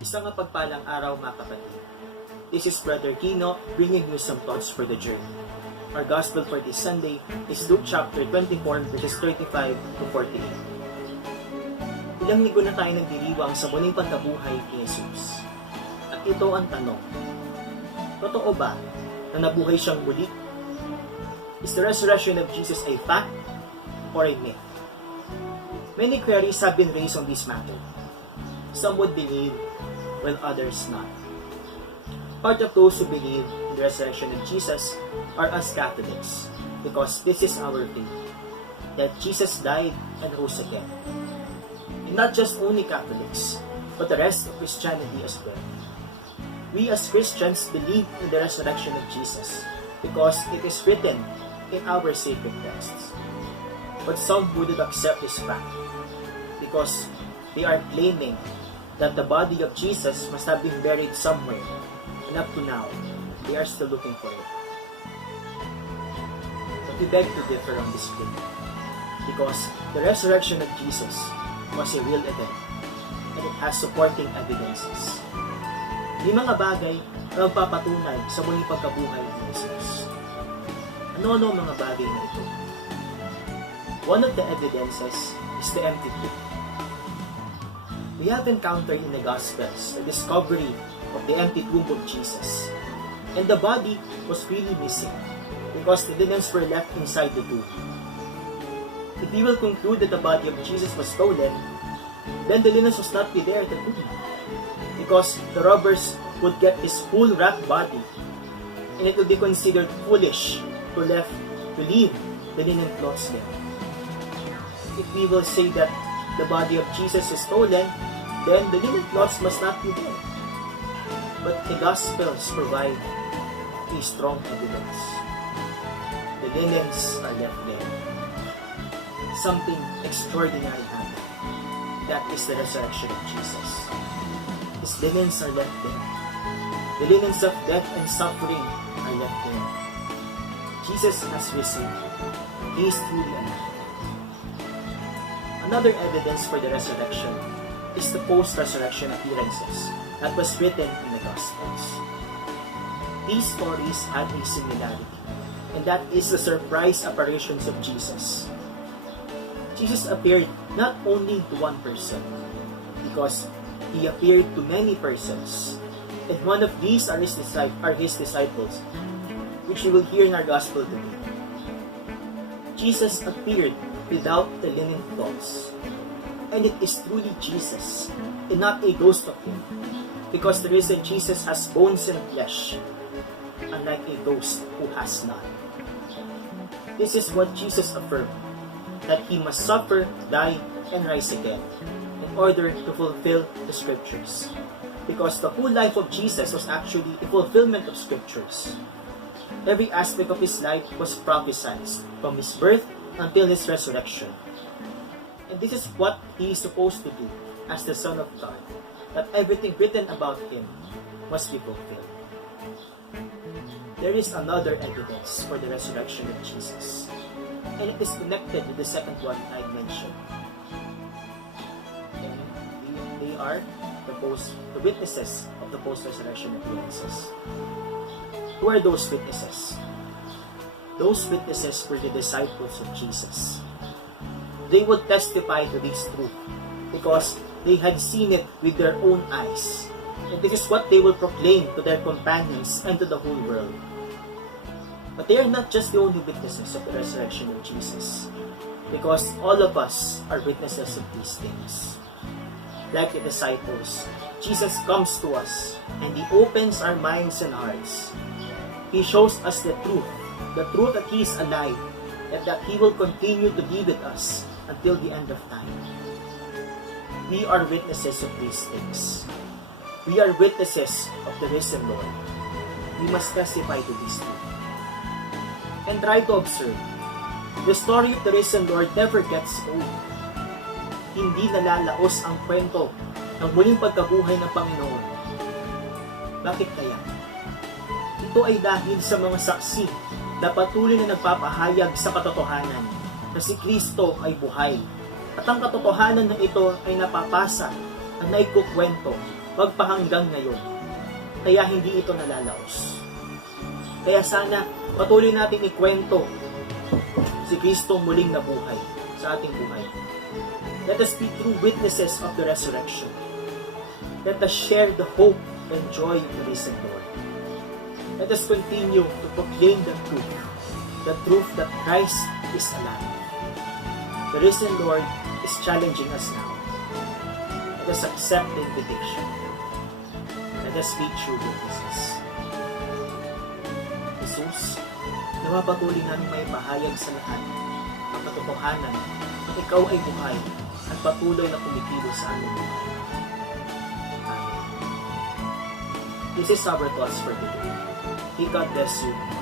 Isang mapagpalang araw mga kapatid. This is Brother Kino bringing you some thoughts for the journey. Our Gospel for this Sunday is Luke chapter 24 verses 35 to 48. Ilang linggo na tayo nagdiriwang sa muling pagkabuhay ni Jesus. At ito ang tanong, totoo ba na nabuhay siyang muli? Is the resurrection of Jesus a fact or a myth? Many queries have been raised on this matter. Some would believe, while others not. Part of those who believe in the resurrection of Jesus are us Catholics, because this is our faith, that Jesus died and rose again. And not just only Catholics, but the rest of Christianity as well. We as Christians believe in the resurrection of Jesus, because it is written in our sacred texts. But some wouldn't accept this fact, because they are claiming that the body of Jesus must have been buried somewhere, and up to now, they are still looking for it. But we beg to differ on this claim, because the resurrection of Jesus was a real event, and it has supporting evidences. May mga bagay na magpapatunay sa muling pagkabuhay ni Jesus. Ano-ano mga bagay na ito? One of the evidences is the empty tomb. We have encountered in the Gospels the discovery of the empty tomb of Jesus. And the body was really missing because the linens were left inside the tomb. If we will conclude that the body of Jesus was stolen, then the linens was not be there at the tomb, because the robbers would get his full wrapped body, and it would be considered foolish to leave the linen cloths there. If we will say that the body of Jesus is stolen, then the linen cloths must not be there. But the Gospels provide a strong evidence. The linens are left there. Something extraordinary happened. That is the resurrection of Jesus. His linens are left there. The linens of death and suffering are left there. Jesus has risen. He is truly alive. Another evidence for the resurrection is the post-resurrection appearances that was written in the Gospels. These stories had a similarity, and that is the surprise apparitions of Jesus. Jesus appeared not only to one person, because he appeared to many persons, and one of these are his disciples, which we will hear in our Gospel today. Jesus appeared without the linen cloths, and it is truly Jesus, and not a ghost of him, because the risen Jesus has bones and flesh, unlike a ghost who has none. This is what Jesus affirmed, that he must suffer, die, and rise again, in order to fulfill the Scriptures. Because the whole life of Jesus was actually a fulfillment of Scriptures. Every aspect of his life was prophesied, from his birth until his resurrection. And this is what he is supposed to do as the Son of God, that everything written about him must be fulfilled. There is another evidence for the resurrection of Jesus, and it is connected with the second one I mentioned. And they are the witnesses of the post-resurrection appearances. Who are those witnesses? Those witnesses were the disciples of Jesus. They would testify to this truth because they had seen it with their own eyes. And this is what they will proclaim to their companions and to the whole world. But they are not just the only witnesses of the resurrection of Jesus, because all of us are witnesses of these things. Like the disciples, Jesus comes to us and he opens our minds and hearts. He shows us the truth that he is alive, and that he will continue to be with us until the end of time. We are witnesses of these things. We are witnesses of the risen Lord. We must testify to this truth. And try to observe. The story of the risen Lord never gets old. Hindi nalalaos ang kwento ng muling pagkabuhay ng Panginoon. Bakit kaya? Ito ay dahil sa mga saksi na patuloy na nagpapahayag sa katotohanan na si Kristo ay buhay. At ang katotohanan na ito ay napapasa at naikukwento magpahanggang ngayon. Kaya hindi ito nalalaos. Kaya sana patuloy natin ikwento si Kristo muling nabuhay sa ating buhay. Let us be true witnesses of the resurrection. Let us share the hope and joy of the risen Lord. Let us continue to proclaim the truth that Christ is alive. The risen Lord is challenging us now. Let us accept the invitation. Let us be true witnesses. Jesus, nawapatuloy namin may pahayag sa lahat ang katotohanan na ikaw ay buhay at patuloy na kumikilos sa aming buhay. Amen. This is our thoughts for today. May God bless you.